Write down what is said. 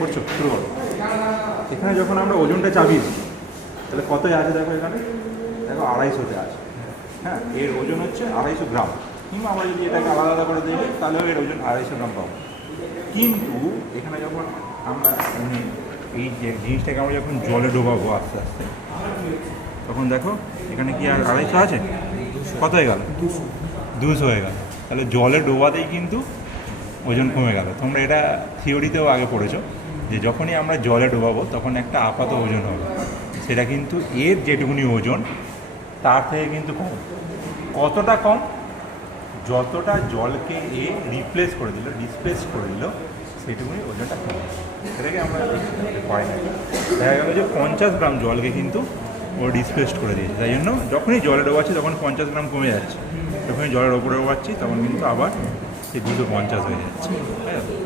করছ? শুরু করো। এখানে যখন আমরা ওজনটা চাপিয়েছি তাহলে কতই আছে দেখো এখানে? দেখো আড়াইশোতে আছে। হ্যাঁ এর ওজন হচ্ছে আড়াইশো গ্রাম। কিংবা আমরা যদি এটাকে আলাদা আলাদা করে দিই তাহলেও এর ওজন আড়াইশো গ্রাম পাবো। কিন্তু এখানে যখন আমরা মানে এই যে জিনিসটাকে আমরা যখন জলে ডোবাবো আস্তে আস্তে, তখন দেখো এখানে কি আর আড়াইশো আছে? কত হয়ে গেল? দুশো হয়ে গেল। তাহলে জলে ডোবাতেই কিন্তু ওজন কমে গেল। তোমরা এটা থিওরিতেও আগে পড়েছো। যে যখনই আমরা জলে ডোবাবো, তখন একটা আপাত ওজন হবে। সেটা কিন্তু এর যেটুকুনি ওজন, তার থেকে কিন্তু কম। কতটা কম? যতটা জলকে এ রিপ্লেস করে দিল ডিসপ্লেস করে দিল, সেটুকুনি ওজনটা কম। সেটাকে আমরা পাই না। দেখা গেল যে পঞ্চাশ গ্রাম জলকে কিন্তু ও ডিসপ্লেসড করে দিয়েছে। তাই জন্য যখনই জলে ডোবাচ্ছি, তখন পঞ্চাশ গ্রাম কমে যাচ্ছে। যখনই জলের ওপরে ডোবাচ্ছি, তখন কিন্তু আবার সেই দুশো পঞ্চাশ হয়ে যাচ্ছে?